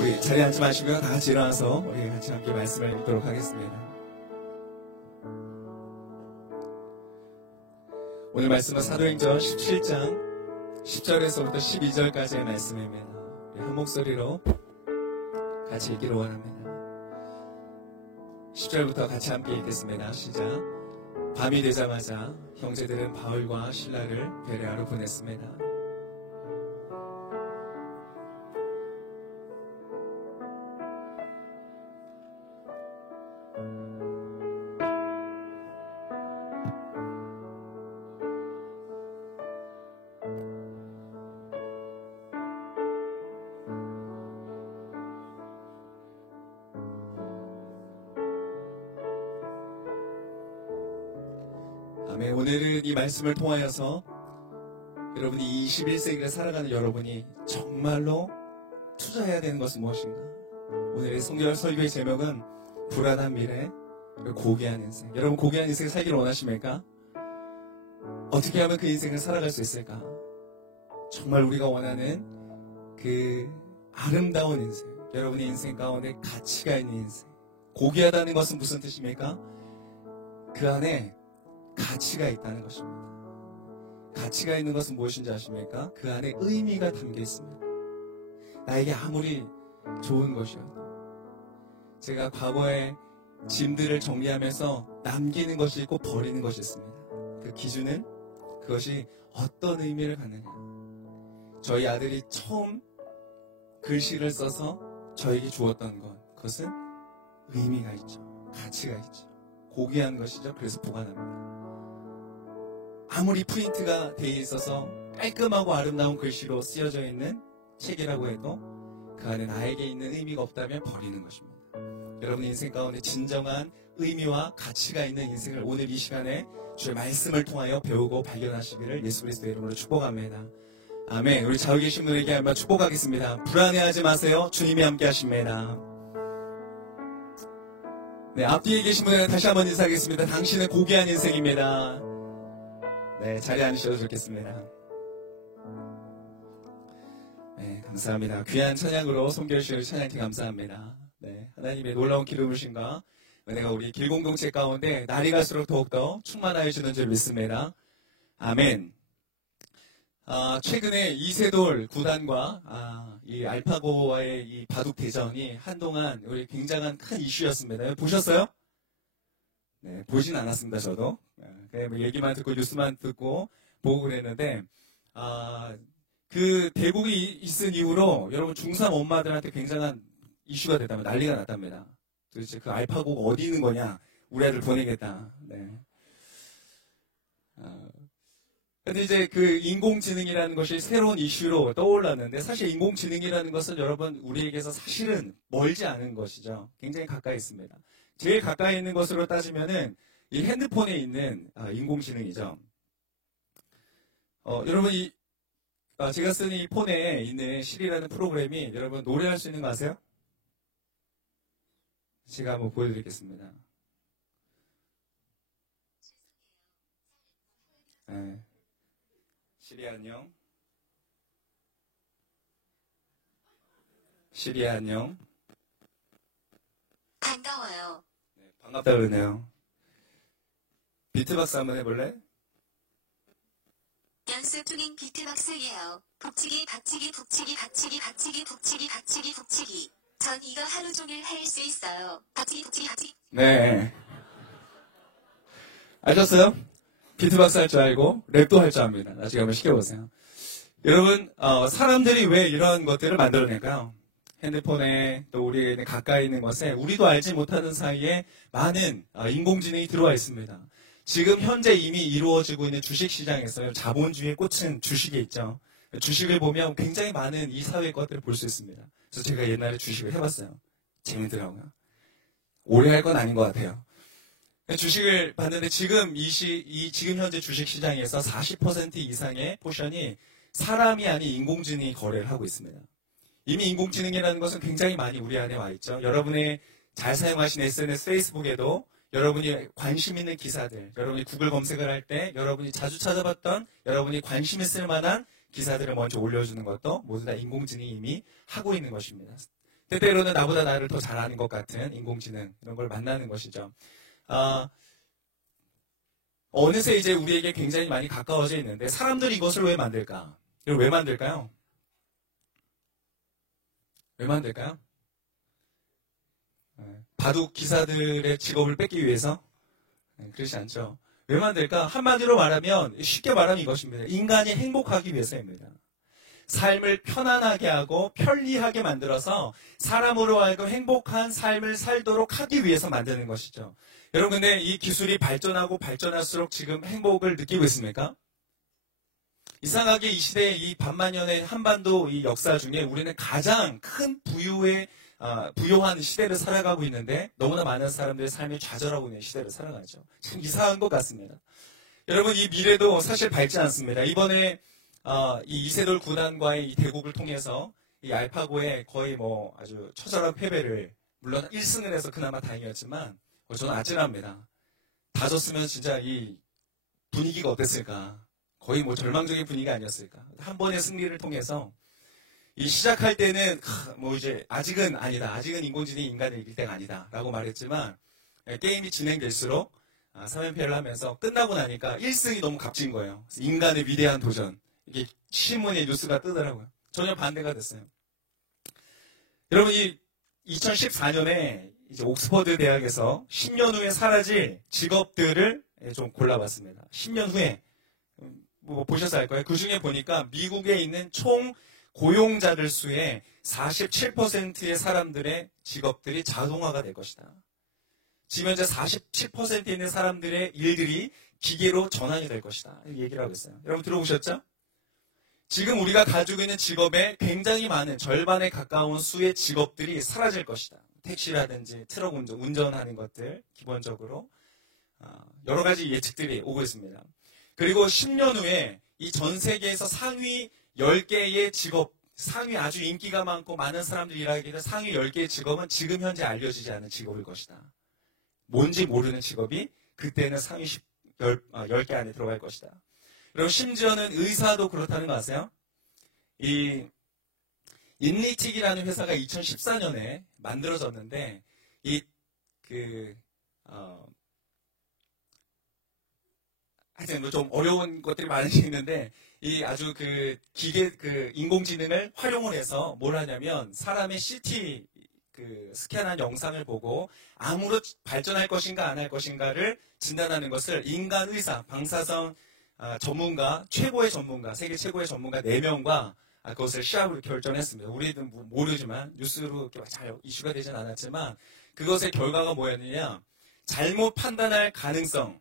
우리 자리에 앉지 마시고요. 다 같이 일어나서 우리 같이 함께 말씀을 읽도록 하겠습니다. 오늘 말씀은 사도행전 17장 10절에서부터 12절까지의 말씀입니다. 우리 한 목소리로 같이 읽기를 원합니다. 10절부터 같이 함께 읽겠습니다. 시작. 밤이 되자마자 형제들은 바울과 실라를 베레아로 보냈습니다. 아멘. 오늘은 이 말씀을 통하여서 여러분이 21세기를 살아가는 여러분이 정말로 투자해야 되는 것은 무엇인가? 오늘의 설교의 제목은 불안한 미래, 고귀한 인생. 여러분 고귀한 인생을 살기를 원하십니까? 어떻게 하면 그 인생을 살아갈 수 있을까? 정말 우리가 원하는 그 아름다운 인생, 여러분의 인생 가운데 가치가 있는 인생. 고귀하다는 것은 무슨 뜻입니까? 그 안에 가치가 있다는 것입니다. 가치가 있는 것은 무엇인지 아십니까? 그 안에 의미가 담겨 있습니다. 나에게 아무리 좋은 것이어도 제가 과거에 짐들을 정리하면서 남기는 것이 있고 버리는 것이 있습니다. 그 기준은 그것이 어떤 의미를 갖느냐. 저희 아들이 처음 글씨를 써서 저에게 주었던 것, 그것은 의미가 있죠. 가치가 있죠. 고귀한 것이죠. 그래서 보관합니다. 아무리 프린트가 되어 있어서 깔끔하고 아름다운 글씨로 쓰여져 있는 책이라고 해도 그 안에 나에게 있는 의미가 없다면 버리는 것입니다. 여러분 인생 가운데 진정한 의미와 가치가 있는 인생을 오늘 이 시간에 주의 말씀을 통하여 배우고 발견하시기를 예수 그리스도의 이름으로 축복합니다. 아멘. 우리 좌우 계신 분에게 한번 축복하겠습니다. 불안해하지 마세요. 주님이 함께 하십니다. 네, 앞뒤에 계신 분에게 다시 한번 인사하겠습니다. 당신은 고귀한 인생입니다. 네, 자리에 앉으셔도 좋겠습니다. 네, 감사합니다. 귀한 찬양으로 손결시를 찬양팀 감사합니다. 네, 하나님의 놀라운 기름부심과 은혜가 우리 길공동체 가운데 날이 갈수록 더욱더 충만하여 주는 줄 믿습니다. 아멘. 최근에 이세돌 구단과 이 알파고와의 이 바둑 대전이 한동안 우리 굉장한 큰 이슈였습니다. 보셨어요? 네, 보진 않았습니다. 저도 그냥 얘기만 듣고 뉴스만 듣고 보고 그랬는데 그 대국이 있은 이후로 여러분 중3 엄마들한테 굉장한 이슈가 됐다면 난리가 났답니다. 도대체 그 알파고가 어디 있는 거냐? 우리 아들 보내겠다. 네. 근데 이제 그 인공지능이라는 것이 새로운 이슈로 떠올랐는데 사실 인공지능이라는 것은 여러분 우리에게서 사실은 멀지 않은 것이죠. 굉장히 가까이 있습니다. 제일 가까이 있는 것으로 따지면은 이 핸드폰에 있는 인공지능이죠. 여러분 제가 쓰는 이 폰에 있는 시리라는 프로그램이 여러분 노래할 수 있는 거 아세요? 제가 한번 보여드리겠습니다. 네. 시리 안녕. 시리 안녕. 반가워요. 네, 반갑다 그러네요. 비트박스 한번 해볼래? 연습 중인 비트박스예요. 북치기 박치기 북치기 박치기 박치기 북치기 박치기 북치기. 전 이거 하루 종일 할 수 있어요. 박치기 북치기 박치기. 네. 아셨어요? 비트박스 할 줄 알고 랩도 할 줄 압니다. 나중에 한번 시켜보세요. 여러분 사람들이 왜 이런 것들을 만들어낼까요? 핸드폰에 또 우리에게 가까이 있는 것에 우리도 알지 못하는 사이에 많은 인공지능이 들어와 있습니다. 지금 현재 이미 이루어지고 있는 주식시장에서요. 자본주의의 꽃은 주식에 있죠. 주식을 보면 굉장히 많은 이 사회의 것들을 볼 수 있습니다. 그래서 제가 옛날에 주식을 해봤어요. 재밌더라고요. 오래 할 건 아닌 것 같아요. 주식을 봤는데 지금 지금 현재 주식시장에서 40% 이상의 포션이 사람이 아닌 인공지능이 거래를 하고 있습니다. 이미 인공지능이라는 것은 굉장히 많이 우리 안에 와 있죠. 여러분의 잘 사용하신 SNS, 페이스북에도 여러분이 관심 있는 기사들, 여러분이 구글 검색을 할 때 여러분이 자주 찾아봤던 여러분이 관심 있을 만한 기사들을 먼저 올려주는 것도 모두 다 인공지능이 이미 하고 있는 것입니다. 때때로는 나보다 나를 더 잘하는 것 같은 인공지능 이런 걸 만나는 것이죠. 어느새 이제 우리에게 굉장히 많이 가까워져 있는데 사람들이 이것을 왜 만들까? 이걸 왜 만들까요? 왜 만들까요? 바둑 기사들의 직업을 뺏기 위해서? 그렇지 않죠. 왜 만들까? 한마디로 말하면 쉽게 말하면 이것입니다. 인간이 행복하기 위해서입니다. 삶을 편안하게 하고 편리하게 만들어서 사람으로 하여금 행복한 삶을 살도록 하기 위해서 만드는 것이죠. 여러분 근데 이 기술이 발전하고 발전할수록 지금 행복을 느끼고 있습니까? 이상하게 이 시대의 이 반만년의 한반도 이 역사 중에 우리는 가장 큰 부유한 시대를 살아가고 있는데 너무나 많은 사람들의 삶이 좌절하고 있는 시대를 살아가죠. 참 이상한 것 같습니다. 여러분 이 미래도 사실 밝지 않습니다. 이번에 이 이세돌 구단과의 이 대국을 통해서 이 알파고의 거의 뭐 아주 처절한 패배를 물론 1승을 해서 그나마 다행이었지만 저는 아찔합니다. 다 졌으면 진짜 이 분위기가 어땠을까? 거의 뭐 절망적인 분위기가 아니었을까? 한 번의 승리를 통해서 이 시작할 때는 뭐 이제 아직은 아니다. 아직은 인공지능이 인간을 이길 때가 아니다라고 말했지만 게임이 진행될수록 3연패를 하면서 끝나고 나니까 1승이 너무 값진 거예요. 인간의 위대한 도전. 이게 신문에 뉴스가 뜨더라고요. 전혀 반대가 됐어요. 여러분, 이 2014년에 이제 옥스퍼드 대학에서 10년 후에 사라질 직업들을 좀 골라봤습니다. 10년 후에 뭐 보셔서 알 거예요. 그 중에 보니까 미국에 있는 총 고용자들 수의 47%의 사람들의 직업들이 자동화가 될 것이다. 지금 현재 47%에 있는 사람들의 일들이 기계로 전환이 될 것이다. 이렇게 얘기를 하고 있어요. 여러분 들어보셨죠? 지금 우리가 가지고 있는 직업의 굉장히 많은 절반에 가까운 수의 직업들이 사라질 것이다. 택시라든지 트럭 운전하는 것들 기본적으로 여러 가지 예측들이 오고 있습니다. 그리고 10년 후에 이 전 세계에서 상위 10개의 직업, 상위 아주 인기가 많고 많은 사람들이 일하게 되는 상위 10개의 직업은 지금 현재 알려지지 않은 직업일 것이다. 뭔지 모르는 직업이 그때는 상위 10개 안에 들어갈 것이다. 그리고 심지어는 의사도 그렇다는 거 아세요? 이 인리틱이라는 회사가 2014년에 만들어졌는데 하여튼 뭐 좀 어려운 것들이 많으시는데 이 아주 인공지능을 활용을 해서 뭘 하냐면 사람의 CT 스캔한 영상을 보고 암으로 발전할 것인가 안 할 것인가를 진단하는 것을 인간 의사, 방사선 전문가, 최고의 전문가, 세계 최고의 전문가 4명과 그것을 시합으로 결정했습니다. 우리는 모르지만 뉴스로 잘 이슈가 되진 않았지만 그것의 결과가 뭐였느냐? 잘못 판단할 가능성이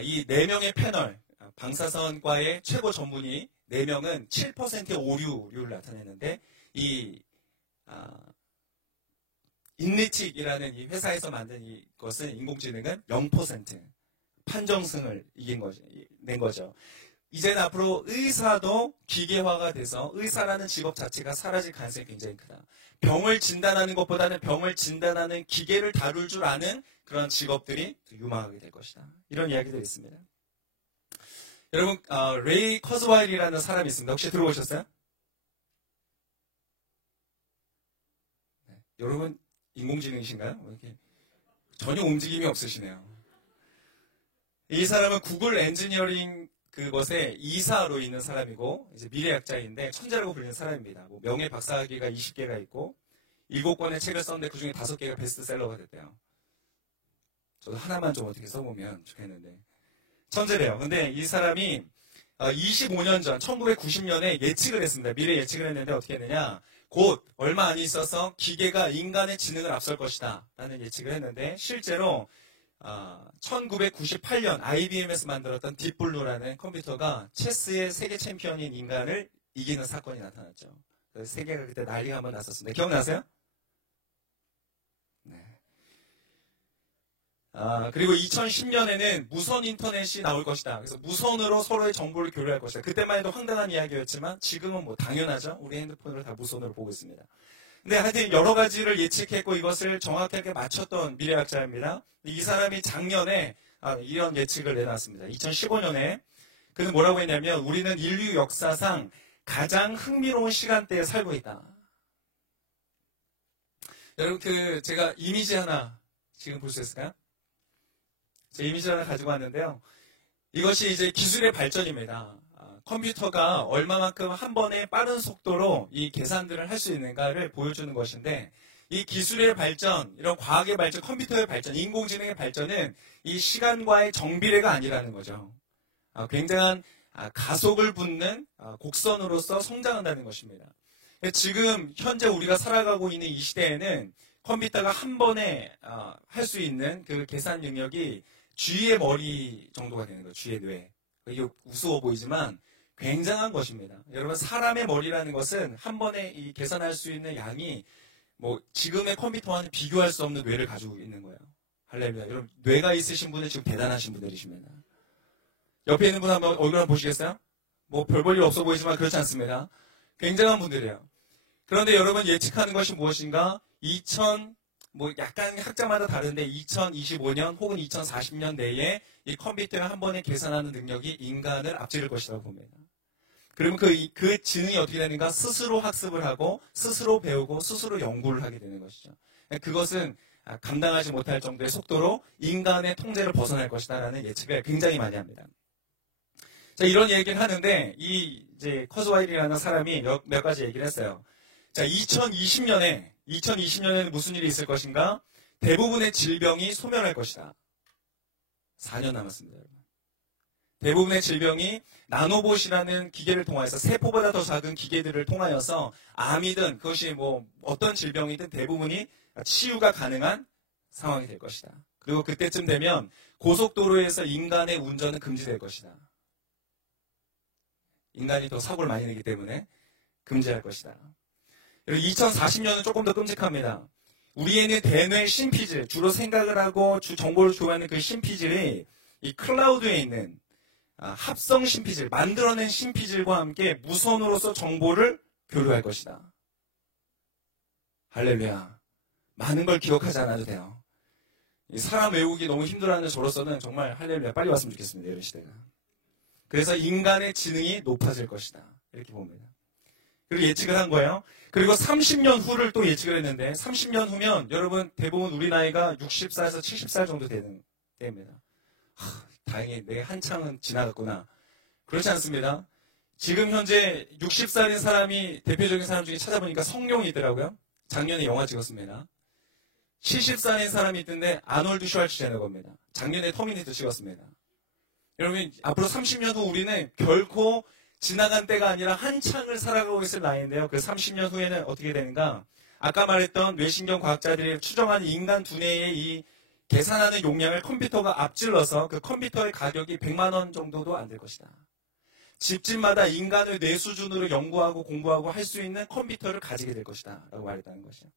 이 4명의 패널, 방사선과의 최고 전문의 4명은 7%의 오류를 나타냈는데 인리틱이라는 이 회사에서 만든 이것은 인공지능은 0% 판정승을 낸 거죠. 이제는 앞으로 의사도 기계화가 돼서 의사라는 직업 자체가 사라질 가능성이 굉장히 크다. 병을 진단하는 것보다는 병을 진단하는 기계를 다룰 줄 아는 그런 직업들이 유망하게 될 것이다. 이런 이야기들이 있습니다. 여러분, 레이 커즈와일이라는 사람이 있습니다. 혹시 들어보셨어요? 네. 여러분, 인공지능이신가요? 이렇게 전혀 움직임이 없으시네요. 이 사람은 구글 엔지니어링 그것에 이사로 있는 사람이고 이제 미래학자인데 천재라고 불리는 사람입니다. 뭐 명예 박사학위가 20개가 있고 7권의 책을 썼는데 그중에 5개가 베스트셀러가 됐대요. 저도 하나만 좀 어떻게 써보면 좋겠는데 천재래요. 근데 이 사람이 25년 전 1990년에 예측을 했습니다. 미래 예측을 했는데 어떻게 했느냐. 곧 얼마 안 있어서 기계가 인간의 지능을 앞설 것이다 라는 예측을 했는데 실제로 1998년 IBM에서 만들었던 딥블루라는 컴퓨터가 체스의 세계 챔피언인 인간을 이기는 사건이 나타났죠. 그래서 세계가 그때 난리가 한번 났었습니다. 기억나세요? 네. 그리고 2010년에는 무선 인터넷이 나올 것이다. 그래서 무선으로 서로의 정보를 교류할 것이다. 그때만 해도 황당한 이야기였지만 지금은 뭐 당연하죠. 우리 핸드폰을 다 무선으로 보고 있습니다. 근데 하여튼 여러 가지를 예측했고 이것을 정확하게 맞췄던 미래학자입니다. 이 사람이 작년에 이런 예측을 내놨습니다. 2015년에 그는 뭐라고 했냐면 우리는 인류 역사상 가장 흥미로운 시간대에 살고 있다. 여러분 제가 이미지 하나 지금 볼 수 있을까요? 제 이미지 하나 가지고 왔는데요. 이것이 이제 기술의 발전입니다. 컴퓨터가 얼마만큼 한 번에 빠른 속도로 이 계산들을 할 수 있는가를 보여주는 것인데, 이 기술의 발전, 이런 과학의 발전, 컴퓨터의 발전, 인공지능의 발전은 이 시간과의 정비례가 아니라는 거죠. 굉장한 가속을 붙는 곡선으로서 성장한다는 것입니다. 지금 현재 우리가 살아가고 있는 이 시대에는 컴퓨터가 한 번에 할 수 있는 그 계산 능력이 쥐의 머리 정도가 되는 거예요. 쥐의 뇌. 이게 우스워 보이지만 굉장한 것입니다. 여러분, 사람의 머리라는 것은 한 번에 이 계산할 수 있는 양이 뭐 지금의 컴퓨터와는 비교할 수 없는 뇌를 가지고 있는 거예요. 할렐루야. 여러분, 뇌가 있으신 분은 지금 대단하신 분들이십니다. 옆에 있는 분 한번 얼굴 한번 보시겠어요? 뭐 별 볼 일 없어 보이지만 그렇지 않습니다. 굉장한 분들이에요. 그런데 여러분, 예측하는 것이 무엇인가? 뭐 약간 학자마다 다른데 2025년 혹은 2040년 내에 이 컴퓨터가 한 번에 계산하는 능력이 인간을 앞지를 것이라고 봅니다. 그러면 그 지능이 어떻게 되는가? 스스로 학습을 하고 스스로 배우고 스스로 연구를 하게 되는 것이죠. 그것은 감당하지 못할 정도의 속도로 인간의 통제를 벗어날 것이다라는 예측을 굉장히 많이 합니다. 자, 이런 얘기를 하는데 이제 커즈와일이라는 사람이 몇 가지 얘기를 했어요. 자, 2020년에는 무슨 일이 있을 것인가? 대부분의 질병이 소멸할 것이다. 4년 남았습니다, 여러분. 대부분의 질병이 나노봇이라는 기계를 통해서 세포보다 더 작은 기계들을 통하여서 암이든 그것이 뭐 어떤 질병이든 대부분이 치유가 가능한 상황이 될 것이다. 그리고 그때쯤 되면 고속도로에서 인간의 운전은 금지될 것이다. 인간이 더 사고를 많이 내기 때문에 금지할 것이다. 2040년은 조금 더 끔찍합니다. 우리에는 대뇌 심피질, 주로 생각을 하고 정보를 교환하는 그 심피질이 이 클라우드에 있는 합성 심피질, 만들어낸 심피질과 함께 무선으로서 정보를 교류할 것이다. 할렐루야. 많은 걸 기억하지 않아도 돼요. 사람 외우기 너무 힘들어하는 저로서는 정말 할렐루야, 빨리 왔으면 좋겠습니다. 이런 시대가. 그래서 인간의 지능이 높아질 것이다. 이렇게 봅니다. 그리고 예측을 한 거예요. 그리고 30년 후를 또 예측을 했는데 30년 후면 여러분 대부분 우리 나이가 60살에서 70살 정도 되는 때입니다. 다행히 내 한창은 지나갔구나. 그렇지 않습니다. 지금 현재 60살인 사람이 대표적인 사람 중에 찾아보니까 성룡이더라고요. 작년에 영화 찍었습니다. 70살인 사람이 있던데 아놀드 슈왈츠제네거입니다. 작년에 터미네이터 찍었습니다. 여러분, 앞으로 30년 후 우리는 결코 지나간 때가 아니라 한창을 살아가고 있을 나이인데요. 그 30년 후에는 어떻게 되는가? 아까 말했던 뇌신경 과학자들이 추정한 인간 두뇌의 이 계산하는 용량을 컴퓨터가 앞질러서 그 컴퓨터의 가격이 100만 원 정도도 안 될 것이다. 집집마다 인간의 뇌 수준으로 연구하고 공부하고 할 수 있는 컴퓨터를 가지게 될 것이다. 라고 말했다는 것이죠.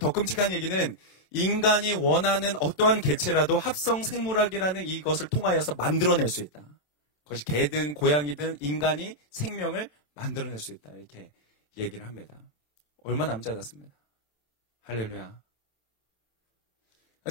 더 끔찍한 얘기는 인간이 원하는 어떠한 개체라도 합성 생물학이라는 이것을 통하여서 만들어낼 수 있다. 그것이 개든 고양이든 인간이 생명을 만들어낼 수 있다. 이렇게 얘기를 합니다. 얼마 남지 않았습니다. 할렐루야.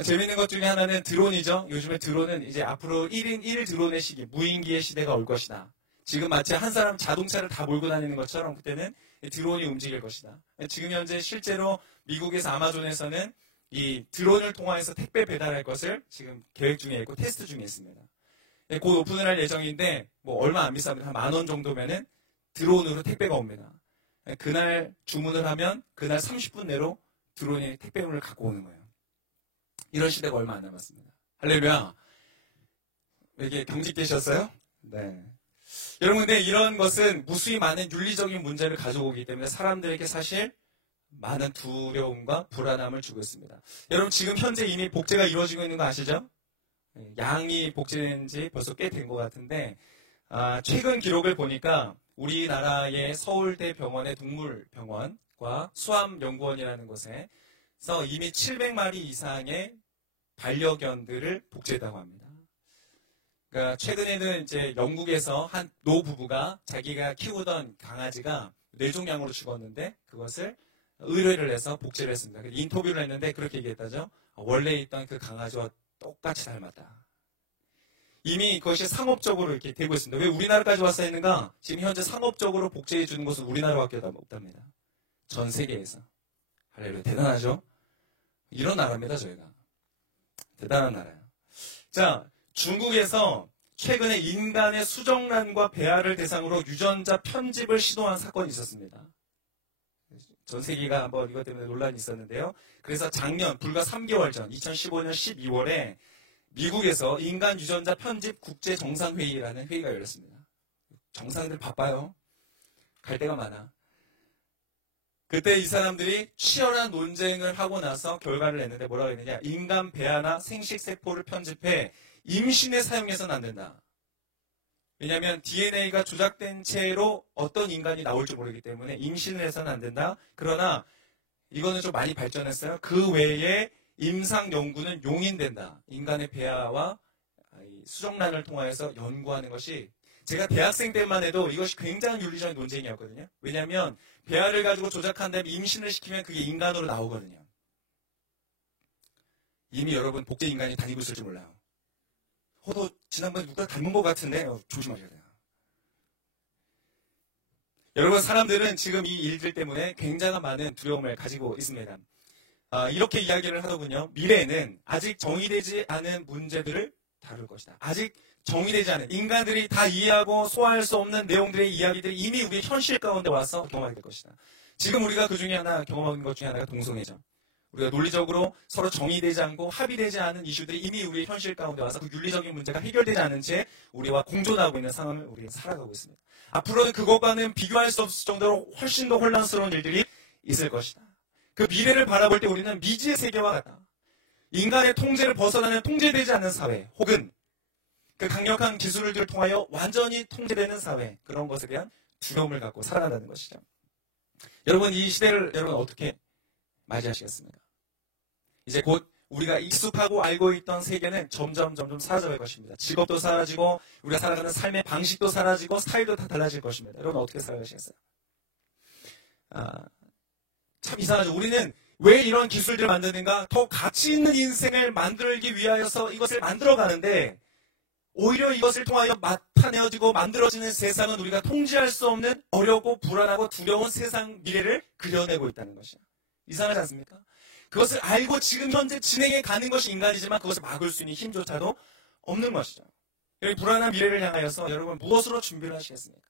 재밌는 것 중에 하나는 드론이죠. 요즘에 드론은 이제 앞으로 1인 1 드론의 시기, 무인기의 시대가 올 것이다. 지금 마치 한 사람 자동차를 다 몰고 다니는 것처럼 그때는 드론이 움직일 것이다. 지금 현재 실제로 미국에서 아마존에서는 이 드론을 통해서 택배 배달할 것을 지금 계획 중에 있고 테스트 중에 있습니다. 곧 오픈을 할 예정인데 뭐 얼마 안 비쌉니다. 한 10,000원 정도면은 드론으로 택배가 옵니다. 그날 주문을 하면 그날 30분 내로 드론이 택배물을 갖고 오는 거예요. 이런 시대가 얼마 안 남았습니다. 할렐루야. 이게 경직되셨어요? 네. 여러분, 근데 이런 것은 무수히 많은 윤리적인 문제를 가져오기 때문에 사람들에게 사실 많은 두려움과 불안함을 주고 있습니다. 여러분, 지금 현재 이미 복제가 이루어지고 있는 거 아시죠? 양이 복제된 지 벌써 꽤 된 것 같은데 최근 기록을 보니까 우리나라의 서울대 병원의 동물병원과 수암연구원이라는 곳에서 이미 700마리 이상의 반려견들을 복제했다고 합니다. 그러니까 최근에는 이제 영국에서 한 노부부가 자기가 키우던 강아지가 뇌종양으로 죽었는데 그것을 의뢰를 해서 복제를 했습니다. 인터뷰를 했는데 그렇게 얘기했다죠. 원래 있던 그 강아지와 똑같이 닮았다. 이미 그것이 상업적으로 이렇게 되고 있습니다. 왜 우리나라까지 와서 했는가? 지금 현재 상업적으로 복제해 주는 곳은 우리나라밖에 없답니다. 전 세계에서. 할렐루야. 대단하죠? 이런 나라입니다, 저희가. 대단한 나라예요. 자, 중국에서 최근에 인간의 수정란과 배아를 대상으로 유전자 편집을 시도한 사건이 있었습니다. 전 세계가 한번 이것 때문에 논란이 있었는데요. 그래서 작년 불과 3개월 전 2015년 12월에 미국에서 인간 유전자 편집 국제 정상회의라는 회의가 열렸습니다. 정상들 바빠요. 갈 데가 많아. 그때 이 사람들이 치열한 논쟁을 하고 나서 결과를 냈는데 뭐라고 했느냐. 인간 배아나 생식세포를 편집해 임신에 사용해서는 안 된다. 왜냐하면 DNA가 조작된 채로 어떤 인간이 나올지 모르기 때문에 임신을 해서는 안 된다. 그러나 이거는 좀 많이 발전했어요. 그 외에 임상 연구는 용인된다. 인간의 배아와 수정란을 통하여서 연구하는 것이 제가 대학생 때만 해도 이것이 굉장히 윤리적인 논쟁이었거든요. 왜냐하면 배아를 가지고 조작한 다음에 임신을 시키면 그게 인간으로 나오거든요. 이미 여러분 복제 인간이 다니고 있을지 몰라요. 너 지난번에 누가 닮은 것 같은데 조심하셔야 돼요. 여러분 사람들은 지금 이 일들 때문에 굉장히 많은 두려움을 가지고 있습니다. 이렇게 이야기를 하더군요. 미래에는 아직 정의되지 않은 문제들을 다룰 것이다. 아직 정의되지 않은 인간들이 다 이해하고 소화할 수 없는 내용들의 이야기들이 이미 우리 현실 가운데 와서 경험하게 될 것이다. 지금 우리가 그 중에 하나 경험하는 것 중에 하나가 동성애죠. 우리가 논리적으로 서로 정의되지 않고 합의되지 않은 이슈들이 이미 우리 현실 가운데 와서 그 윤리적인 문제가 해결되지 않은 채 우리와 공존하고 있는 상황을 우리가 살아가고 있습니다. 앞으로는 그것과는 비교할 수 없을 정도로 훨씬 더 혼란스러운 일들이 있을 것이다. 그 미래를 바라볼 때 우리는 미지의 세계와 같다. 인간의 통제를 벗어나는 통제되지 않는 사회 혹은 그 강력한 기술을 통하여 완전히 통제되는 사회 그런 것에 대한 두려움을 갖고 살아간다는 것이죠. 여러분 이 시대를 여러분 어떻게 맞이하시겠습니까? 이제 곧 우리가 익숙하고 알고 있던 세계는 점점 사라져갈 것입니다. 직업도 사라지고 우리가 살아가는 삶의 방식도 사라지고 스타일도 다 달라질 것입니다. 여러분 어떻게 살아가시겠어요? 참 이상하죠. 우리는 왜 이런 기술들을 만드는가? 더 가치 있는 인생을 만들기 위하여서 이것을 만들어가는데 오히려 이것을 통하여 나타내어지고 만들어지는 세상은 우리가 통제할 수 없는 어렵고 불안하고 두려운 세상 미래를 그려내고 있다는 것이에요. 이상하지 않습니까? 그것을 알고 지금 현재 진행해 가는 것이 인간이지만 그것을 막을 수 있는 힘조차도 없는 것이죠. 여기 불안한 미래를 향하여서 여러분 무엇으로 준비를 하시겠습니까?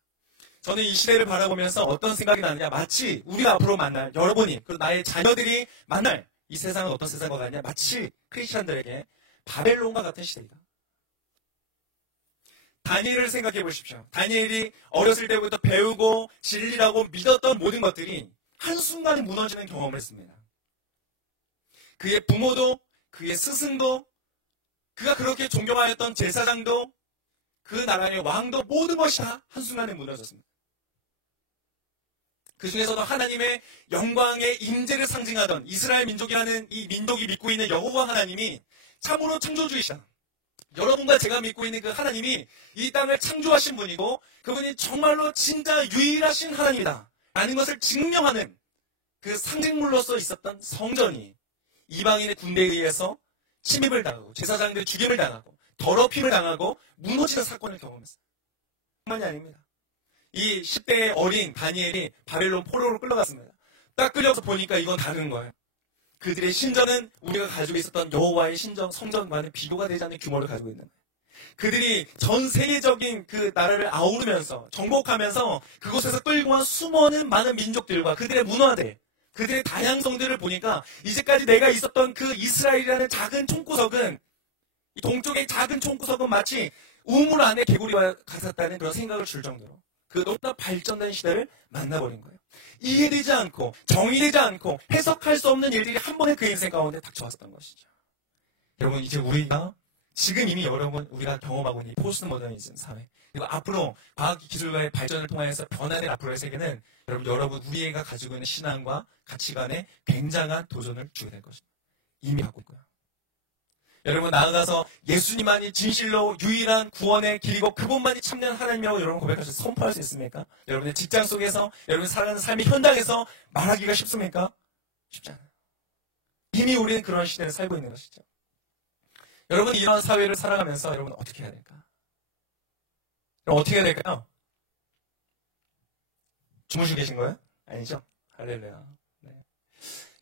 저는 이 시대를 바라보면서 어떤 생각이 나느냐. 마치 우리가 앞으로 만날 여러분이 그리고 나의 자녀들이 만날 이 세상은 어떤 세상과 같냐. 마치 크리스찬들에게 바벨론과 같은 시대이다. 다니엘을 생각해 보십시오. 다니엘이 어렸을 때부터 배우고 진리라고 믿었던 모든 것들이 한순간에 무너지는 경험을 했습니다. 그의 부모도 그의 스승도 그가 그렇게 존경하였던 제사장도 그 나라의 왕도 모든 것이 다 한순간에 무너졌습니다. 그 중에서도 하나님의 영광의 임재를 상징하던 이스라엘 민족이라는 이 민족이 믿고 있는 여호와 하나님이 참으로 창조주이시다. 여러분과 제가 믿고 있는 그 하나님이 이 땅을 창조하신 분이고 그분이 정말로 진짜 유일하신 하나님이다 라는 것을 증명하는 그 상징물로서 있었던 성전이 이방인의 군대에 의해서 침입을 당하고 제사장들의 죽임을 당하고 더럽힘을 당하고 무너지는 사건을 경험했어요. 뿐만이 아닙니다. 이 10대의 어린 다니엘이 바벨론 포로로 끌려갔습니다. 딱 끌려서 보니까 이건 다른 거예요. 그들의 신전은 우리가 가지고 있었던 여호와의 신전, 성전과는 비교가 되지 않는 규모를 가지고 있는 거예요. 그들이 전 세계적인 그 나라를 아우르면서 정복하면서 그곳에서 끌고 온 수많은 많은 민족들과 그들의 문화들, 그들의 다양성들을 보니까 이제까지 내가 있었던 그 이스라엘이라는 작은 총구석은 이 동쪽의 작은 총구석은 마치 우물 안에 개구리와 같았다는 그런 생각을 줄 정도로 그 너무나 발전된 시대를 만나버린 거예요. 이해되지 않고 정의되지 않고 해석할 수 없는 일들이 한 번에 그 인생 가운데 닥쳐왔었던 것이죠. 여러분 이제 우리가 지금 이미 여러분 우리가 경험하고 있는 포스트 모더니즘 사회 그리고 앞으로 과학기술과의 발전을 통해서 변화될 앞으로의 세계는 여러분 우리가 가지고 있는 신앙과 가치관에 굉장한 도전을 주게 될 것입니다. 이미 갖고 있고요. 여러분 나아가서 예수님만이 진실로 유일한 구원의 길이고 그분만이 참된 하나님이라고 여러분 고백하셔서 선포할 수 있습니까? 여러분의 직장 속에서 여러분 살아가는 삶의 현장에서 말하기가 쉽습니까? 쉽지 않아요. 이미 우리는 그런 시대를 살고 있는 것이죠. 여러분 이런 사회를 살아가면서 여러분 어떻게 해야 될까? 그럼 어떻게 해야 될까요? 주무시고 계신 거예요? 아니죠? 할렐루야. 네.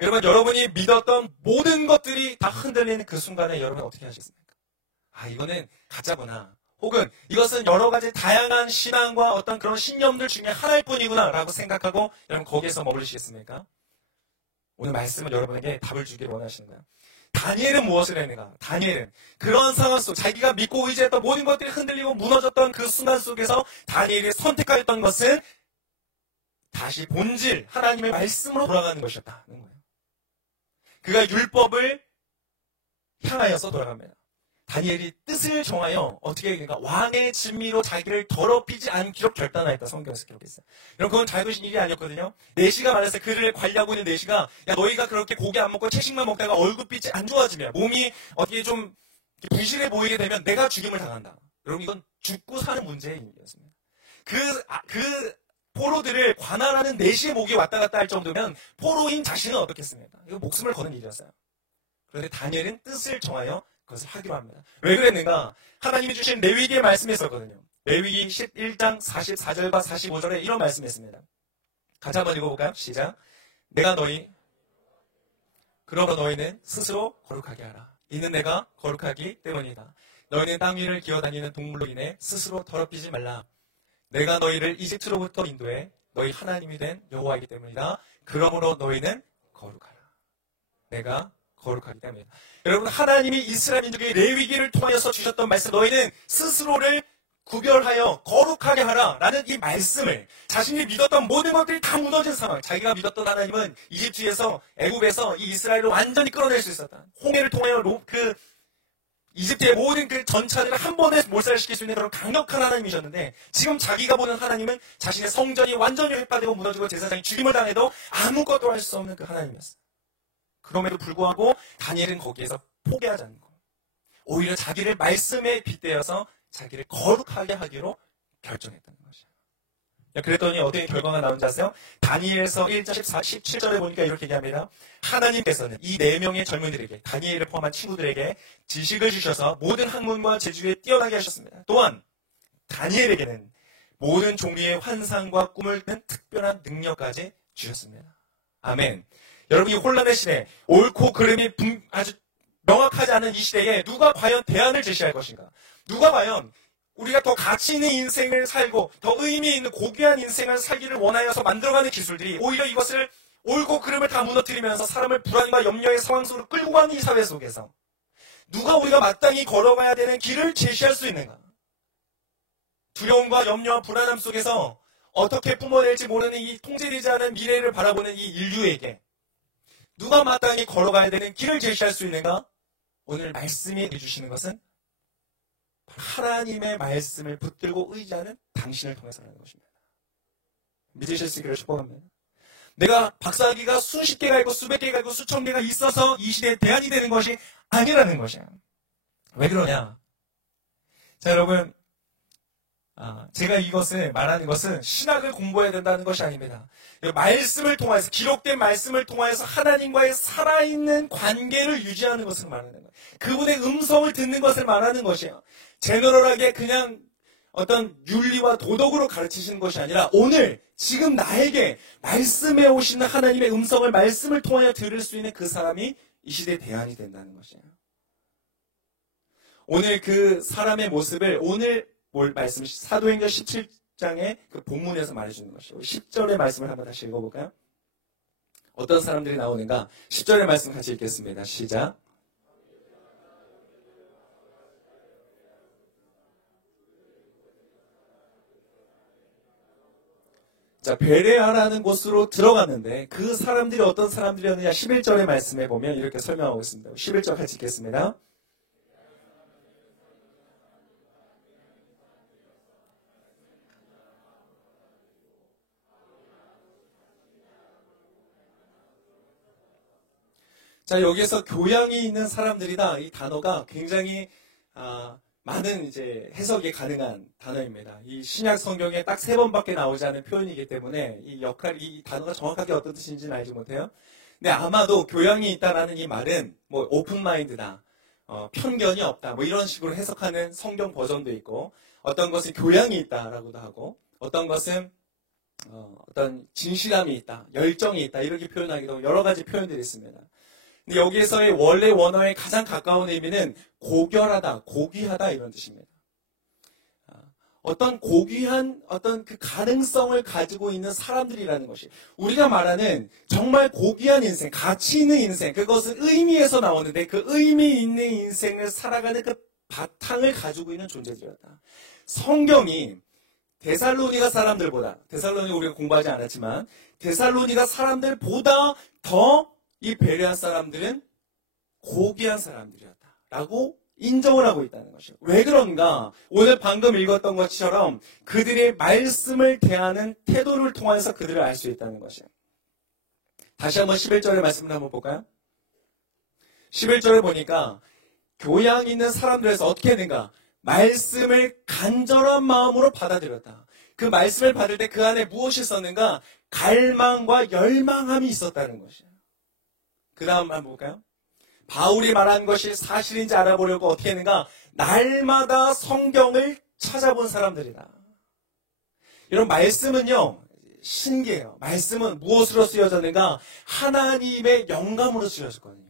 여러분, 여러분이 믿었던 모든 것들이 다 흔들리는 그 순간에 여러분 어떻게 하시겠습니까? 아, 이거는 가짜구나. 혹은 이것은 여러 가지 다양한 신앙과 어떤 그런 신념들 중에 하나일 뿐이구나 라고 생각하고 여러분 거기에서 머무르시겠습니까? 오늘 말씀은 여러분에게 답을 주길 원하시는 거예요. 다니엘은 무엇을 했는가? 다니엘은 그런 상황 속 자기가 믿고 의지했던 모든 것들이 흔들리고 무너졌던 그 순간 속에서 다니엘이 선택하였던 것은 다시 본질 하나님의 말씀으로 돌아가는 것이었다는 거예요. 그가 율법을 향하여서 돌아갑니다. 다니엘이 뜻을 정하여 어떻게 그러니까 왕의 진미로 자기를 더럽히지 않기로 결단하였다. 성경에서 기록했어요. 여러분 그건 자유로우신 일이 아니었거든요. 내시가 말했어요. 그를 관리하고 있는 내시가 야 너희가 그렇게 고기 안 먹고 채식만 먹다가 얼굴빛이 안 좋아지면 몸이 어떻게 좀 부실해 보이게 되면 내가 죽임을 당한다. 여러분 이건 죽고 사는 문제의 일이었습니다. 그 포로들을 관할하는 내시의 목이 왔다 갔다 할 정도면 포로인 자신은 어떻겠습니까? 이거 목숨을 거는 일이었어요. 그런데 다니엘은 뜻을 정하여 그것을 하기로 합니다. 왜 그랬는가? 하나님이 주신 레위기의 말씀이 있었거든요. 레위기 11장 44절과 45절에 이런 말씀이 있습니다. 같이 한번 읽어볼까요? 시작. 그러므로 너희는 스스로 거룩하게 하라. 이는 내가 거룩하기 때문이다. 너희는 땅 위를 기어다니는 동물로 인해 스스로 더럽히지 말라. 내가 너희를 이집트로부터 인도해 너희 하나님이 된 여호와이기 때문이다. 그러므로 너희는 거룩하라. 내가 거룩하기 때문이다. 여러분 하나님이 이스라엘 민족의 레위기를 통하여서 주셨던 말씀 너희는 스스로를 구별하여 거룩하게 하라 라는 이 말씀을 자신이 믿었던 모든 것들이 다 무너진 상황 자기가 믿었던 하나님은 이집트에서 애굽에서 이 이스라엘을 완전히 끌어낼 수 있었다. 홍해를 통하여 이집트의 모든 그 전차들을 한 번에 몰살시킬 수 있는 그런 강력한 하나님이셨는데 지금 자기가 보는 하나님은 자신의 성전이 완전히 훼파되고 무너지고 제사장이 죽임을 당해도 아무것도 할 수 없는 그 하나님이었어요. 그럼에도 불구하고 다니엘은 거기에서 포기하지 않고 오히려 자기를 말씀에 빗대어서 자기를 거룩하게 하기로 결정했다는 것이에요. 그랬더니 어떻게 결과가 나온지 아세요? 다니엘서 1장 17절에 보니까 이렇게 얘기합니다. 하나님께서는 이 4명의 젊은이들에게 다니엘을 포함한 친구들에게 지식을 주셔서 모든 학문과 재주에 뛰어나게 하셨습니다. 또한 다니엘에게는 모든 종류의 환상과 꿈을 꾼 특별한 능력까지 주셨습니다. 아멘. 여러분 이 혼란의 시대, 옳고 그름이 아주 명확하지 않은 이 시대에 누가 과연 대안을 제시할 것인가? 누가 과연 우리가 더 가치 있는 인생을 살고 더 의미 있는 고귀한 인생을 살기를 원하여서 만들어가는 기술들이 오히려 이것을 옳고 그름을 다 무너뜨리면서 사람을 불안과 염려의 상황 속으로 끌고 가는 이 사회 속에서 누가 우리가 마땅히 걸어가야 되는 길을 제시할 수 있는가? 두려움과 염려와 불안함 속에서 어떻게 뿜어낼지 모르는 이 통제되지 않은 미래를 바라보는 이 인류에게 누가 마땅히 걸어가야 되는 길을 제시할 수 있는가? 오늘 말씀이 해주시는 것은 하나님의 말씀을 붙들고 의지하는 당신을 통해서라는 것입니다. 믿으실 수 있기를 축복합니다. 내가 박사학위가 수십 개가 있고 수백 개가 있고 수천 개가 있어서 이 시대에 대안이 되는 것이 아니라는 것이야. 왜 그러냐? 자, 여러분, 제가 이것을 말하는 것은 신학을 공부해야 된다는 것이 아닙니다. 말씀을 통해서 기록된 말씀을 통해서 하나님과의 살아있는 관계를 유지하는 것을 말하는 거예요. 그분의 음성을 듣는 것을 말하는 것이에요. 제너럴하게 그냥 어떤 윤리와 도덕으로 가르치시는 것이 아니라 오늘 지금 나에게 말씀해 오시는 하나님의 음성을 말씀을 통하여 들을 수 있는 그 사람이 이 시대의 대안이 된다는 것이에요. 오늘 그 사람의 모습을 오늘 말씀 사도행전 17장의 그 본문에서 말해주는 것이에요. 10절의 말씀을 한번 다시 읽어볼까요? 어떤 사람들이 나오는가? 10절의 말씀 같이 읽겠습니다. 시작. 자, 베레아라는 곳으로 들어갔는데 그 사람들이 어떤 사람들이었느냐 11절의 말씀에 보면 이렇게 설명하고 있습니다. 11절 같이 읽겠습니다. 자, 여기에서 교양이 있는 사람들이다. 이 단어가 굉장히 많은 이제 해석이 가능한 단어입니다. 이 신약 성경에 딱 3번밖에 나오지 않은 표현이기 때문에 이 단어가 정확하게 어떤 뜻인지는 알지 못해요. 근데 아마도 교양이 있다라는 이 말은 뭐 오픈 마인드다, 편견이 없다, 뭐 이런 식으로 해석하는 성경 버전도 있고, 어떤 것은 교양이 있다라고도 하고, 어떤 것은 어떤 진실함이 있다, 열정이 있다 이렇게 표현하기도 여러 가지 표현들이 있습니다. 근데 여기에서의 원래 원어의 가장 가까운 의미는 고결하다, 고귀하다 이런 뜻입니다. 어떤 고귀한 어떤 그 가능성을 가지고 있는 사람들이라는 것이 우리가 말하는 정말 고귀한 인생, 가치 있는 인생, 그것은 의미에서 나오는데 그 의미 있는 인생을 살아가는 그 바탕을 가지고 있는 존재들이었다. 성경이 데살로니가 사람들보다, 데살로니가 우리가 공부하지 않았지만 데살로니가 사람들보다 더 이 베레아 사람들은 고귀한 사람들이었다라고 인정을 하고 있다는 것이에요. 왜 그런가? 오늘 방금 읽었던 것처럼 그들의 말씀을 대하는 태도를 통해서 그들을 알 수 있다는 것이에요. 다시 한번 11절의 말씀을 한번 볼까요? 11절에 보니까 교양 있는 사람들에서 어떻게 했는가? 말씀을 간절한 마음으로 받아들였다. 그 말씀을 받을 때 그 안에 무엇이 있었는가? 갈망과 열망함이 있었다는 것이에요. 그 다음 한번 볼까요? 바울이 말한 것이 사실인지 알아보려고 어떻게 했는가? 날마다 성경을 찾아본 사람들이다. 이런 말씀은요, 신기해요. 말씀은 무엇으로 쓰여졌는가? 하나님의 영감으로 쓰여졌거든요.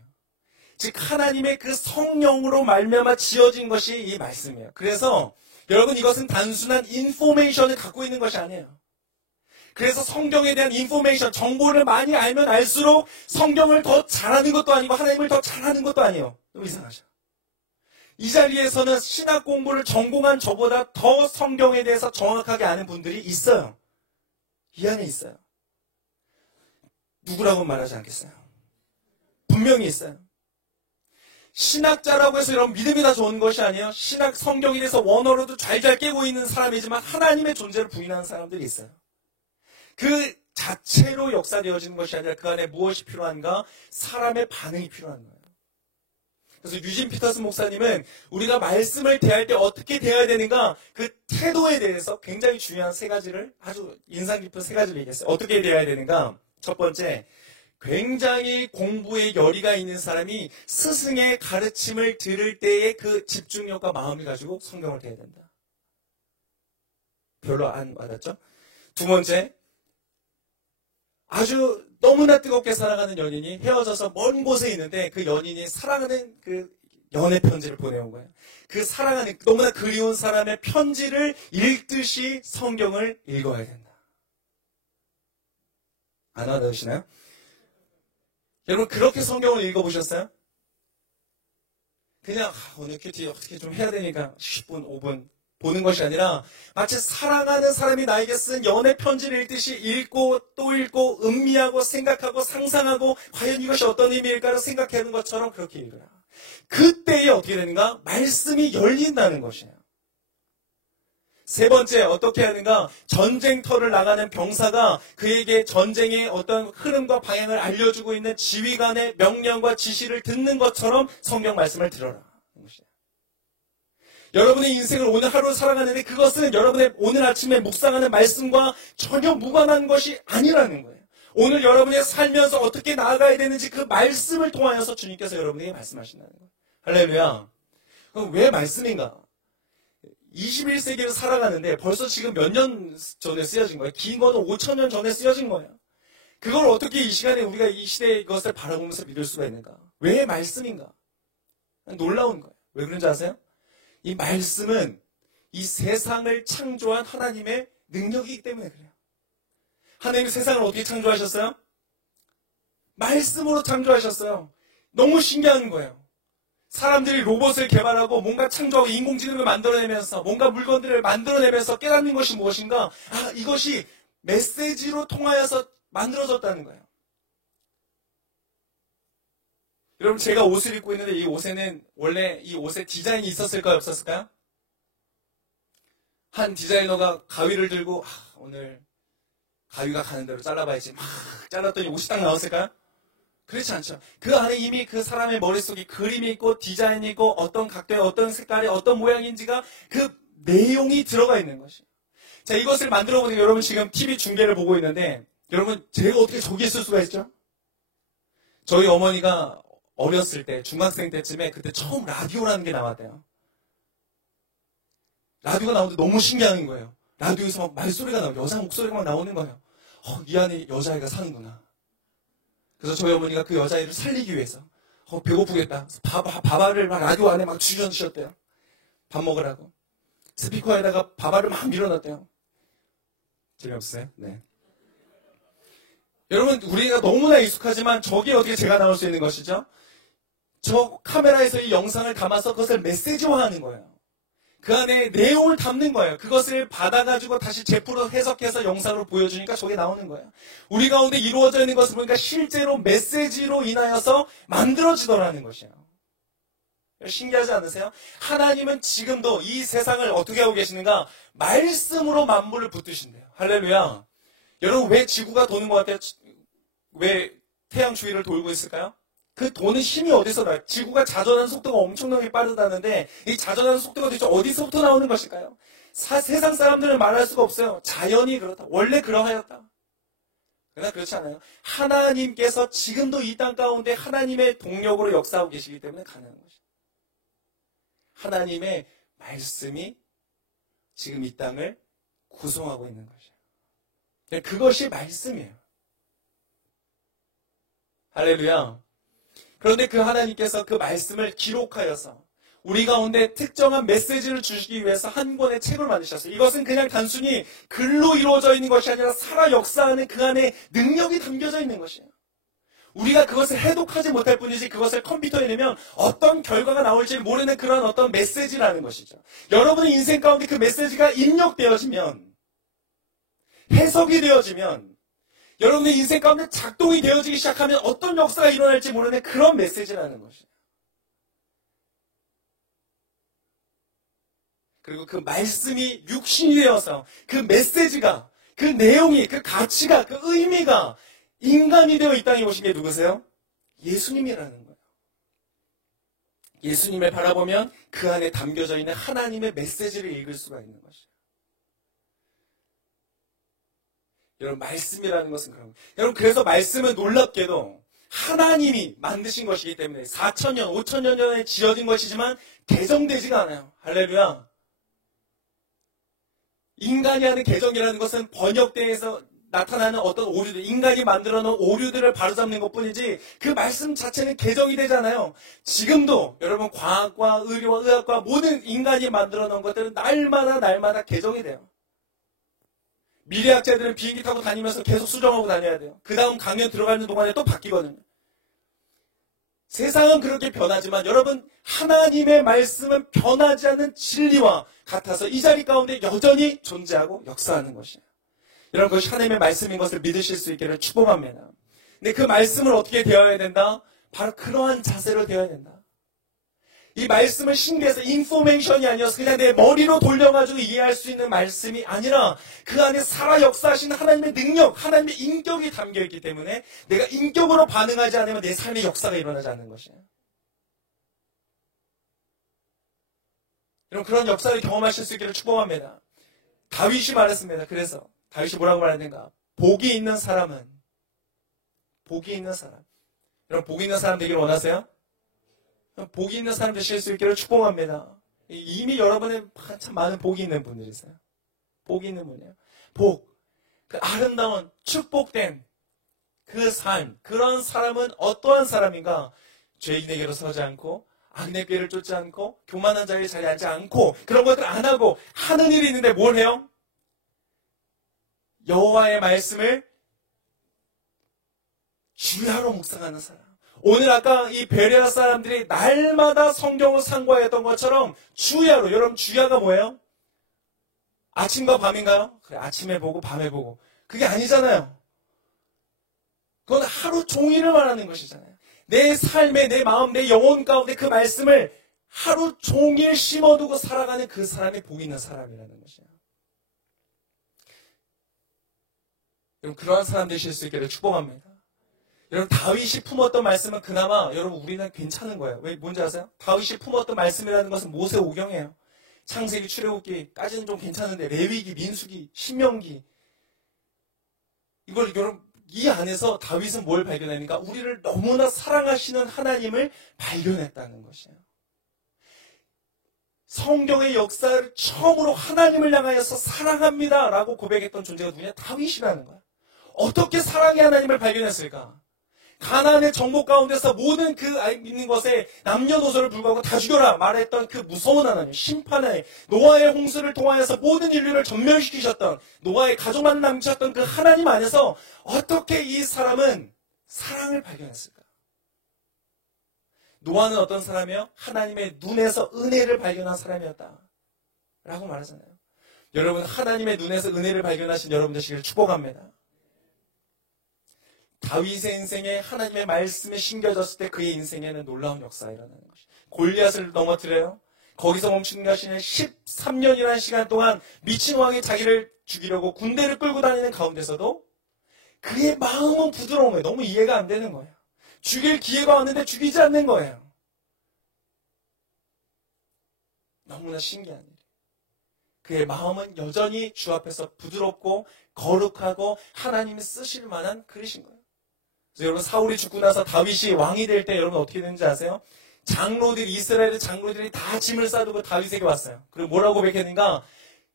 즉 하나님의 그 성령으로 말미암아 지어진 것이 이 말씀이에요. 그래서 여러분 이것은 단순한 인포메이션을 갖고 있는 것이 아니에요. 그래서 성경에 대한 인포메이션, 정보를 많이 알면 알수록 성경을 더 잘하는 것도 아니고 하나님을 더 잘하는 것도 아니에요. 너무 이상하죠. 이 자리에서는 신학 공부를 전공한 저보다 더 성경에 대해서 정확하게 아는 분들이 있어요. 이 안에 있어요. 누구라고 말하지 않겠어요. 분명히 있어요. 신학자라고 해서 이런 믿음이 다 좋은 것이 아니에요. 신학 성경에 대해서 원어로도 잘잘 깨고 있는 사람이지만 하나님의 존재를 부인하는 사람들이 있어요. 그 자체로 역사되어지는 것이 아니라 그 안에 무엇이 필요한가? 사람의 반응이 필요한 거예요. 그래서 유진 피터스 목사님은 우리가 말씀을 대할 때 어떻게 대해야 되는가? 그 태도에 대해서 굉장히 중요한 세 가지를 아주 인상 깊은 세 가지를 얘기했어요. 어떻게 대해야 되는가? 첫 번째, 굉장히 공부에 열의가 있는 사람이 스승의 가르침을 들을 때의 그 집중력과 마음을 가지고 성경을 대해야 된다. 별로 안 와닿죠? 두 번째, 아주 너무나 뜨겁게 사랑하는 연인이 헤어져서 먼 곳에 있는데 그 연인이 사랑하는 그 연애 편지를 보내온 거예요. 그 사랑하는 너무나 그리운 사람의 편지를 읽듯이 성경을 읽어야 된다. 안 와닿으시나요? 여러분 그렇게 성경을 읽어보셨어요? 그냥 오늘 큐티 어떻게 좀 해야 되니까 10분, 5분 보는 것이 아니라 마치 사랑하는 사람이 나에게 쓴 연애 편지를 읽듯이 읽고 또 읽고 음미하고 생각하고 상상하고 과연 이것이 어떤 의미일까를 생각하는 것처럼 그렇게 읽으라. 그때에 어떻게 되는가? 말씀이 열린다는 것이에요. 세 번째 어떻게 하는가? 전쟁터를 나가는 병사가 그에게 전쟁의 어떤 흐름과 방향을 알려주고 있는 지휘관의 명령과 지시를 듣는 것처럼 성경 말씀을 들어라. 여러분의 인생을 오늘 하루 살아가는데 그것은 여러분의 오늘 아침에 묵상하는 말씀과 전혀 무관한 것이 아니라는 거예요. 오늘 여러분의 살면서 어떻게 나아가야 되는지 그 말씀을 통하여서 주님께서 여러분에게 말씀하신다는 거예요. 할렐루야. 그럼 왜 말씀인가? 21세기를 살아가는데 벌써 지금 몇 년 전에 쓰여진 거예요. 긴 거는 5,000년 전에 쓰여진 거예요. 그걸 어떻게 이 시간에 우리가 이 시대의 것을 바라보면서 믿을 수가 있는가? 왜 말씀인가? 놀라운 거예요. 왜 그런지 아세요? 이 말씀은 이 세상을 창조한 하나님의 능력이기 때문에 그래요. 하나님이 세상을 어떻게 창조하셨어요? 말씀으로 창조하셨어요. 너무 신기한 거예요. 사람들이 로봇을 개발하고 뭔가 창조하고 인공지능을 만들어내면서 뭔가 물건들을 만들어내면서 깨닫는 것이 무엇인가? 아, 이것이 메시지로 통하여서 만들어졌다는 거예요. 여러분 제가 옷을 입고 있는데 이 옷에는 원래 이 옷에 디자인이 있었을까요? 없었을까요? 한 디자이너가 가위를 들고 오늘 가위가 가는 대로 잘라봐야지 막 잘랐더니 옷이 딱 나왔을까요? 그렇지 않죠. 그 안에 이미 그 사람의 머릿속에 그림이 있고 디자인이 있고 어떤 각도의 어떤 색깔의 어떤 모양인지가 그 내용이 들어가 있는 것이에요. 자, 이것을 만들어 보니까 여러분 지금 TV 중계를 보고 있는데 여러분 제가 어떻게 저기 있을 수가 있죠? 저희 어머니가 어렸을 때 중학생 때쯤에 그때 처음 라디오라는 게 나왔대요. 라디오가 나오는데 너무 신기한 거예요. 라디오에서 막 말소리가 나고 여자 목소리가 막 나오는 거예요. 이 안에 여자아이가 사는구나. 그래서 저희 어머니가 그 여자아이를 살리기 위해서 배고프겠다. 밥알을 막 라디오 안에 막 주셔주셨대요. 밥 먹으라고. 스피커에다가 밥알을 막 밀어놨대요. 재미없어요? 네. 여러분, 우리가 너무나 익숙하지만 저게 어떻게 제가 나올 수 있는 것이죠? 저 카메라에서 이 영상을 담아서 그것을 메시지화하는 거예요. 그 안에 내용을 담는 거예요. 그것을 받아가지고 다시 제프로 해석해서 영상으로 보여주니까 저게 나오는 거예요. 우리 가운데 이루어져 있는 것을 보니까 실제로 메시지로 인하여서 만들어지더라는 것이에요. 신기하지 않으세요? 하나님은 지금도 이 세상을 어떻게 하고 계시는가? 말씀으로 만물을 붙드신대요. 할렐루야. 여러분, 왜 지구가 도는 것 같아요? 왜 태양 주위를 돌고 있을까요? 그 도는 힘이 어디서 나요? 지구가 자전하는 속도가 엄청나게 빠르다는데 이 자전하는 속도가 도대체 어디서부터 나오는 것일까요? 세상 사람들은 말할 수가 없어요. 자연이 그렇다. 원래 그러하였다. 그러나 그렇지 않아요. 하나님께서 지금도 이 땅 가운데 하나님의 동력으로 역사하고 계시기 때문에 가능한 것이에요. 하나님의 말씀이 지금 이 땅을 구성하고 있는 것이에요. 그것이 말씀이에요. 할렐루야. 그런데 그 하나님께서 그 말씀을 기록하여서 우리 가운데 특정한 메시지를 주시기 위해서 한 권의 책을 만드셨어요. 이것은 그냥 단순히 글로 이루어져 있는 것이 아니라 살아 역사하는 그 안에 능력이 담겨져 있는 것이에요. 우리가 그것을 해독하지 못할 뿐이지 그것을 컴퓨터에 넣으면 어떤 결과가 나올지 모르는 그런 어떤 메시지라는 것이죠. 여러분의 인생 가운데 그 메시지가 입력되어지면, 해석이 되어지면, 여러분의 인생 가운데 작동이 되어지기 시작하면 어떤 역사가 일어날지 모르는 그런 메시지라는 것이에요. 그리고 그 말씀이 육신이 되어서 그 메시지가, 그 내용이, 그 가치가, 그 의미가 인간이 되어 이 땅에 오신 게 누구세요? 예수님이라는 거예요. 예수님을 바라보면 그 안에 담겨져 있는 하나님의 메시지를 읽을 수가 있는 것이에요. 여러분, 말씀이라는 것은 그런 거예요. 여러분, 그래서 말씀은 놀랍게도 하나님이 만드신 것이기 때문에 4,000년, 5,000년 전에 지어진 것이지만 개정되지가 않아요. 할렐루야. 인간이 하는 개정이라는 것은 번역대에서 나타나는 어떤 오류들, 인간이 만들어 놓은 오류들을 바로잡는 것뿐이지 그 말씀 자체는 개정이 되잖아요. 지금도 여러분 과학과 의료와 의학과 모든 인간이 만들어 놓은 것들은 날마다 개정이 돼요. 미래학자들은 비행기 타고 다니면서 계속 수정하고 다녀야 돼요. 그 다음 강연 들어가는 동안에 또 바뀌거든요. 세상은 그렇게 변하지만 여러분, 하나님의 말씀은 변하지 않는 진리와 같아서 이 자리 가운데 여전히 존재하고 역사하는 것이에요. 이런 것이 하나님의 말씀인 것을 믿으실 수 있기를 축복합니다. 근데 그 말씀을 어떻게 되어야 된다? 바로 그러한 자세로 되어야 된다. 이 말씀을 신기해서 인포메이션이 아니어서 그냥 내 머리로 돌려가지고 이해할 수 있는 말씀이 아니라 그 안에 살아 역사하시는 하나님의 능력, 하나님의 인격이 담겨있기 때문에 내가 인격으로 반응하지 않으면 내 삶의 역사가 일어나지 않는 것이에요. 여러분, 그런 역사를 경험하실 수 있기를 축복합니다. 다윗이 말했습니다. 그래서 다윗이 뭐라고 말했는가? 복이 있는 사람은, 복이 있는 사람. 여러분, 복이 있는 사람 되기를 원하세요? 복이 있는 사람 되실 수 있기를 축복합니다. 이미 여러분의 참 많은 복이 있는 분들이세요. 복이 있는 분이에요. 복, 그 아름다운 축복된 그 삶, 그런 사람은 어떠한 사람인가? 죄인에게로 서지 않고 악인의 꾀를 쫓지 않고 교만한 자리에 자리 앉지 않고 그런 것들 안 하고 하는 일이 있는데 뭘 해요? 여호와의 말씀을 주야로 묵상하는 사람. 오늘 아까 이 베레아 사람들이 날마다 성경을 상고하였던 것처럼 주야로, 여러분 주야가 뭐예요? 아침과 밤인가요? 그래, 아침에 보고 밤에 보고. 그게 아니잖아요. 그건 하루 종일을 말하는 것이잖아요. 내 삶에, 내 마음, 내 영혼 가운데 그 말씀을 하루 종일 심어두고 살아가는 그 사람이 복 있는 사람이라는 것이에요. 여러분, 그러한 사람 되실 수 있기를 축복합니다. 여러분, 다윗이 품었던 말씀은 그나마 여러분 우리는 괜찮은 거예요. 왜 뭔지 아세요? 다윗이 품었던 말씀이라는 것은 모세오경이에요. 창세기, 출애굽기까지는 좀 괜찮은데 레위기, 민수기, 신명기 이걸 여러분 이 안에서 다윗은 뭘 발견하니까 우리를 너무나 사랑하시는 하나님을 발견했다는 것이에요. 성경의 역사를 처음으로 하나님을 향하여서 사랑합니다 라고 고백했던 존재가 누구냐? 다윗이라는 거야. 어떻게 사랑의 하나님을 발견했을까? 가나안의 정복 가운데서 모든 그 있는 것에 남녀노소를 불구하고 다 죽여라 말했던 그 무서운 하나님, 심판의 노아의 홍수를 통하여서 모든 인류를 전멸시키셨던, 노아의 가족만 남기셨던 그 하나님 안에서 어떻게 이 사람은 사랑을 발견했을까? 노아는 어떤 사람이요? 하나님의 눈에서 은혜를 발견한 사람이었다 라고 말하잖아요. 여러분, 하나님의 눈에서 은혜를 발견하신 여러분 되시기를 축복합니다. 다윗의 인생에 하나님의 말씀이 심겨졌을 때 그의 인생에는 놀라운 역사가 일어나는 것이, 골리앗을 넘어뜨려요. 거기서 멈추는 것이 아니라 13년이라는 시간 동안 미친 왕이 자기를 죽이려고 군대를 끌고 다니는 가운데서도 그의 마음은 부드러운 거예요. 너무 이해가 안 되는 거예요. 죽일 기회가 왔는데 죽이지 않는 거예요. 너무나 신기한 일이에요. 그의 마음은 여전히 주 앞에서 부드럽고 거룩하고 하나님이 쓰실 만한 그릇인 거예요. 그래서 여러분, 사울이 죽고 나서 다윗이 왕이 될 때 여러분 어떻게 되는지 아세요? 장로들이, 이스라엘의 장로들이 다 짐을 싸두고 다윗에게 왔어요. 그리고 뭐라고 고백했는가?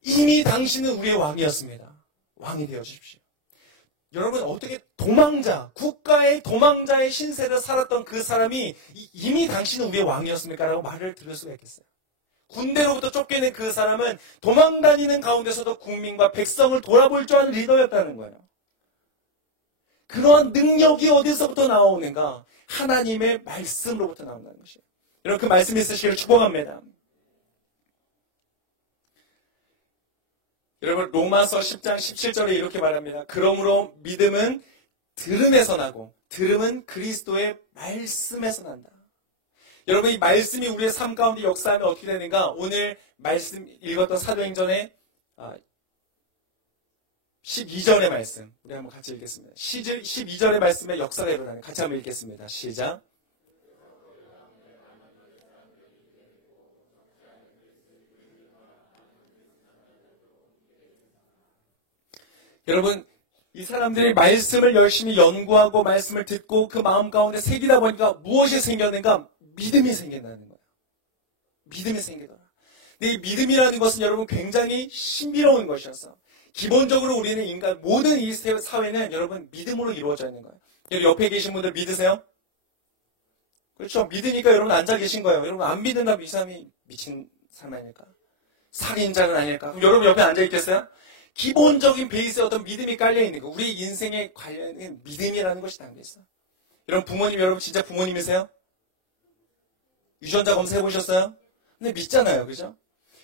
이미 당신은 우리의 왕이었습니다. 왕이 되어 주십시오. 여러분, 어떻게 도망자, 국가의 도망자의 신세를 살았던 그 사람이 이미 당신은 우리의 왕이었습니까? 라고 말을 들을 수가 있겠어요. 군대로부터 쫓겨낸 그 사람은 도망다니는 가운데서도 국민과 백성을 돌아볼 줄 아는 리더였다는 거예요. 그러한 능력이 어디서부터 나오는가? 하나님의 말씀으로부터 나온다는 것이에요. 여러분, 그 말씀이 있으시기를 축복합니다. 여러분, 로마서 10장 17절에 이렇게 말합니다. 그러므로 믿음은 들음에서 나고 들음은 그리스도의 말씀에서 난다. 여러분, 이 말씀이 우리의 삶 가운데 역사하면 어떻게 되는가? 오늘 말씀 읽었던 사도행전의 12절의 말씀, 우리 한번 같이 읽겠습니다. 12절의 말씀에 역사가 일어나는, 같이 한번 읽겠습니다. 시작. 여러분, 이 사람들이 말씀을 열심히 연구하고 말씀을 듣고 그 마음 가운데 새기다 보니까 무엇이 생겼는가? 믿음이 생긴다는 거예요. 믿음이 생기더라. 근데 이 믿음이라는 것은 여러분 굉장히 신비로운 것이었어. 기본적으로 우리는 인간, 모든 이 사회는 여러분 믿음으로 이루어져 있는 거예요. 여러분, 옆에 계신 분들 믿으세요? 그렇죠. 믿으니까 여러분 앉아 계신 거예요. 여러분 안 믿는다면 이 사람이 미친 사람 아닐까? 살인자는 아닐까? 그럼 여러분 옆에 앉아 있겠어요? 기본적인 베이스에 어떤 믿음이 깔려 있는 거. 우리 인생에 관련된 믿음이라는 것이 담겨 있어요. 여러분 부모님, 여러분 진짜 부모님이세요? 유전자 검사해 보셨어요? 근데 믿잖아요. 그죠?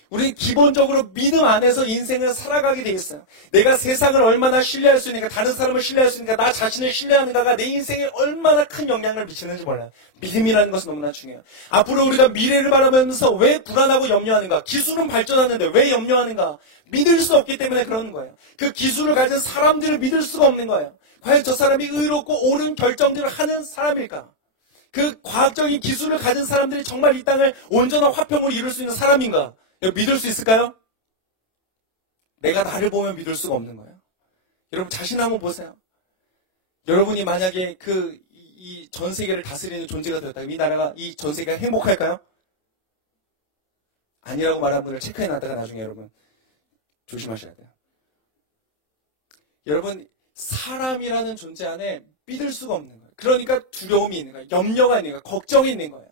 우리는 기본적으로 믿음 안에서 인생을 살아가게 돼 있어요. 내가 세상을 얼마나 신뢰할 수 있는가, 다른 사람을 신뢰할 수 있는가, 나 자신을 신뢰하는가가 내 인생에 얼마나 큰 영향을 미치는지 몰라요. 믿음이라는 것은 너무나 중요해요. 앞으로 우리가 미래를 바라보면서 왜 불안하고 염려하는가? 기술은 발전하는데 왜 염려하는가? 믿을 수 없기 때문에 그러는 거예요. 그 기술을 가진 사람들을 믿을 수가 없는 거예요. 과연 저 사람이 의롭고 옳은 결정들을 하는 사람일까? 그 과학적인 기술을 가진 사람들이 정말 이 땅을 온전한 화평으로 이룰 수 있는 사람인가? 믿을 수 있을까요? 내가 나를 보면 믿을 수가 없는 거예요. 여러분 자신 한번 보세요. 여러분이 만약에 이 전 세계를 다스리는 존재가 되었다면 이 나라가, 이 전 세계가 행복할까요? 아니라고 말한 분을 체크해 놨다가 나중에 여러분 조심하셔야 돼요. 여러분, 사람이라는 존재 안에 믿을 수가 없는 거예요. 그러니까 두려움이 있는 거예요. 염려가 있는 거예요. 걱정이 있는 거예요.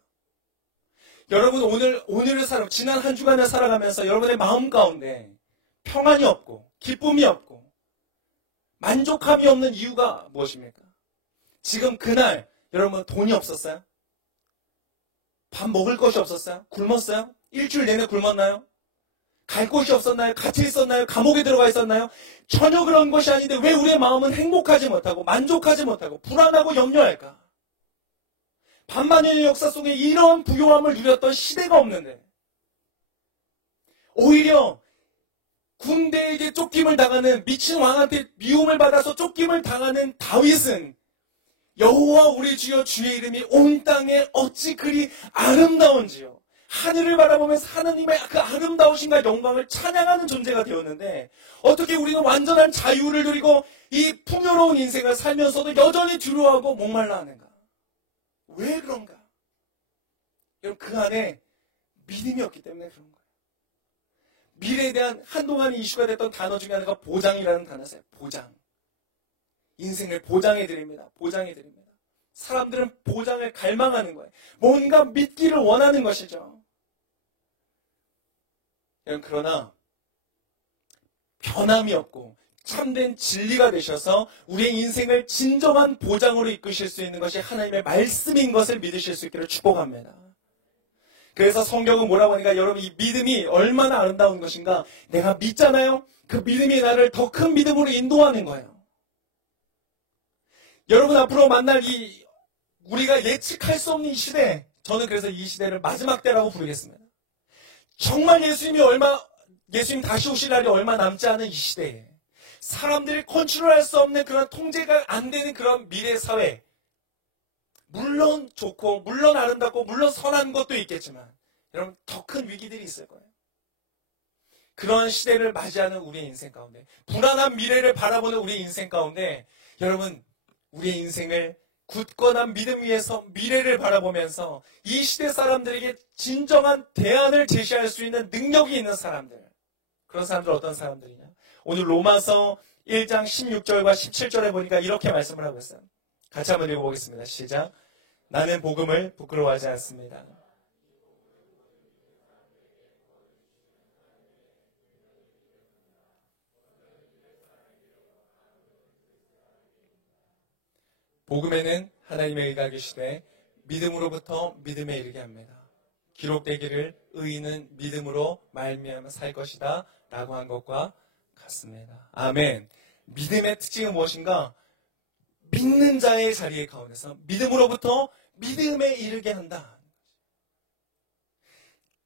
여러분 오늘을 지난 한 주간을 살아가면서 여러분의 마음 가운데 평안이 없고 기쁨이 없고 만족함이 없는 이유가 무엇입니까? 지금 그날 여러분 돈이 없었어요? 밥 먹을 것이 없었어요? 굶었어요? 일주일 내내 굶었나요? 갈 곳이 없었나요? 갇혀 있었나요? 감옥에 들어가 있었나요? 전혀 그런 것이 아닌데 왜 우리의 마음은 행복하지 못하고 만족하지 못하고 불안하고 염려할까? 반만년의 역사 속에 이런 부요함을 누렸던 시대가 없는데 오히려 군대에게 쫓김을 당하는, 미친 왕한테 미움을 받아서 쫓김을 당하는 다윗은 여호와 우리 주여 주의 이름이 온 땅에 어찌 그리 아름다운지요. 하늘을 바라보면서 하나님의 그 아름다우신과 영광을 찬양하는 존재가 되었는데 어떻게 우리는 완전한 자유를 누리고 이 풍요로운 인생을 살면서도 여전히 두려워하고 목말라 하는가? 왜 그런가? 여러분 그 안에 믿음이 없기 때문에 그런 거예요. 미래에 대한 한동안 이슈가 됐던 단어 중에 하나가 보장이라는 단어였어요. 보장. 인생을 보장해드립니다. 보장해드립니다. 사람들은 보장을 갈망하는 거예요. 뭔가 믿기를 원하는 것이죠. 그러나 변함이 없고 참된 진리가 되셔서 우리의 인생을 진정한 보장으로 이끄실 수 있는 것이 하나님의 말씀인 것을 믿으실 수 있기를 축복합니다. 그래서 성경은 뭐라고 하니까 여러분 이 믿음이 얼마나 아름다운 것인가. 내가 믿잖아요. 그 믿음이 나를 더 큰 믿음으로 인도하는 거예요. 여러분 앞으로 만날 우리가 예측할 수 없는 이 시대, 저는 그래서 이 시대를 마지막 때라고 부르겠습니다. 정말 예수님 다시 오실 날이 얼마 남지 않은 이 시대에 사람들이 컨트롤할 수 없는 그런 통제가 안 되는 그런 미래 사회, 물론 좋고 물론 아름답고 물론 선한 것도 있겠지만 여러분 더 큰 위기들이 있을 거예요. 그런 시대를 맞이하는 우리의 인생 가운데, 불안한 미래를 바라보는 우리의 인생 가운데 여러분 우리의 인생을 굳건한 믿음 위에서 미래를 바라보면서 이 시대 사람들에게 진정한 대안을 제시할 수 있는 능력이 있는 사람들, 그런 사람들 어떤 사람들이냐. 오늘 로마서 1장 16절과 17절에 보니까 이렇게 말씀을 하고 있어요. 같이 한번 읽어보겠습니다. 시작. 나는 복음을 부끄러워하지 않습니다. 복음에는 하나님의 의가 계시되 믿음으로부터 믿음에 이르게 합니다. 기록되기를 의인은 믿음으로 말미암아 살 것이다 라고 한 것과 같습니다. 아멘. 믿음의 특징은 무엇인가? 믿는 자의 자리에 가운데서 믿음으로부터 믿음에 이르게 한다.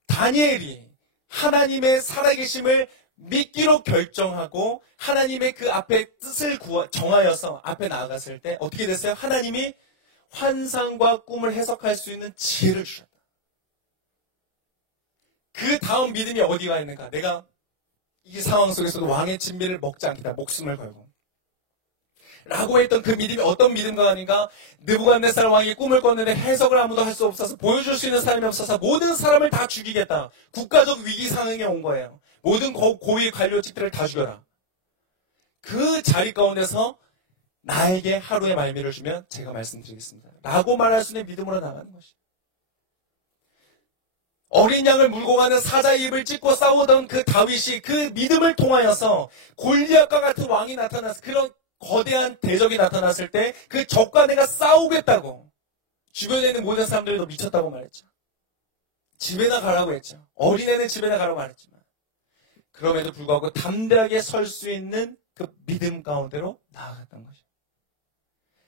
다니엘이 하나님의 살아계심을 믿기로 결정하고 하나님의 그 앞에 뜻을 정하여서 앞에 나아갔을 때 어떻게 됐어요? 하나님이 환상과 꿈을 해석할 수 있는 지혜를 주셨다. 그 다음 믿음이 어디가 있는가? 내가 이 상황 속에서도 왕의 진미를 먹지 않겠다. 목숨을 걸고. 라고 했던 그 믿음이 어떤 믿음가 아닌가? 느부갓네살 왕이 꿈을 꿨는데 해석을 아무도 할 수 없어서 보여줄 수 있는 사람이 없어서 모든 사람을 다 죽이겠다. 국가적 위기 상황에 온 거예요. 모든 고위 관료직들을 다 죽여라. 그 자리 가운데서 나에게 하루의 말미를 주면 제가 말씀드리겠습니다. 라고 말할 수 있는 믿음으로 나가는 것이에요. 어린 양을 물고 가는 사자의 입을 찢고 싸우던 그 다윗이 그 믿음을 통하여서 골리앗과 같은 왕이 나타나서 그런 거대한 대적이 나타났을 때 그 적과 내가 싸우겠다고 주변에 있는 모든 사람들이 너 미쳤다고 말했죠. 집에나 가라고 했죠. 어린애는 집에나 가라고 말했지만 그럼에도 불구하고 담대하게 설 수 있는 그 믿음 가운데로 나아갔던 것이죠.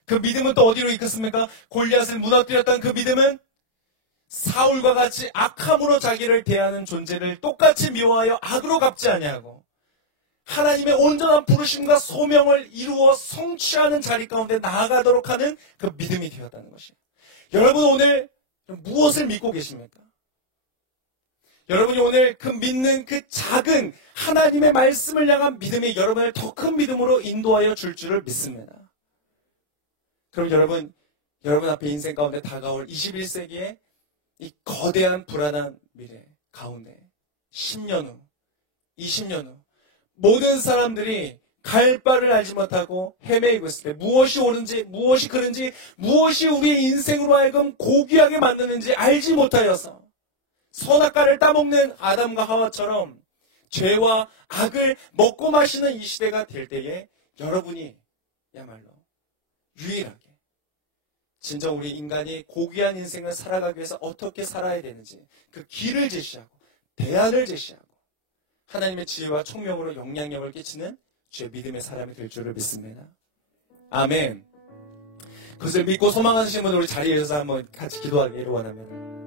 그 믿음은 또 어디로 이끌습니까? 골리앗을 무너뜨렸던 그 믿음은 사울과 같이 악함으로 자기를 대하는 존재를 똑같이 미워하여 악으로 갚지 아니하고 하나님의 온전한 부르심과 소명을 이루어 성취하는 자리 가운데 나아가도록 하는 그 믿음이 되었다는 것이에요. 여러분 오늘 무엇을 믿고 계십니까? 여러분이 오늘 그 믿는 그 작은 하나님의 말씀을 향한 믿음이 여러분을 더 큰 믿음으로 인도하여 줄 줄을 믿습니다. 그럼 여러분 앞에 인생 가운데 다가올 21세기에 이 거대한 불안한 미래 가운데 10년 후, 20년 후 모든 사람들이 갈 바를 알지 못하고 헤매이고 있을 때 무엇이 옳은지 무엇이 그른지 무엇이 우리의 인생으로 하여금 고귀하게 만드는지 알지 못하여서 선악과를 따먹는 아담과 하와처럼 죄와 악을 먹고 마시는 이 시대가 될 때에 여러분이 야말로 유일하게 진정 우리 인간이 고귀한 인생을 살아가기 위해서 어떻게 살아야 되는지 그 길을 제시하고 대안을 제시하고 하나님의 지혜와 총명으로 영향력을 끼치는 주의 믿음의 사람이 될 줄을 믿습니다. 아멘. 그것을 믿고 소망하시는 분들 우리 자리에서 한번 같이 기도하기를 원합니다.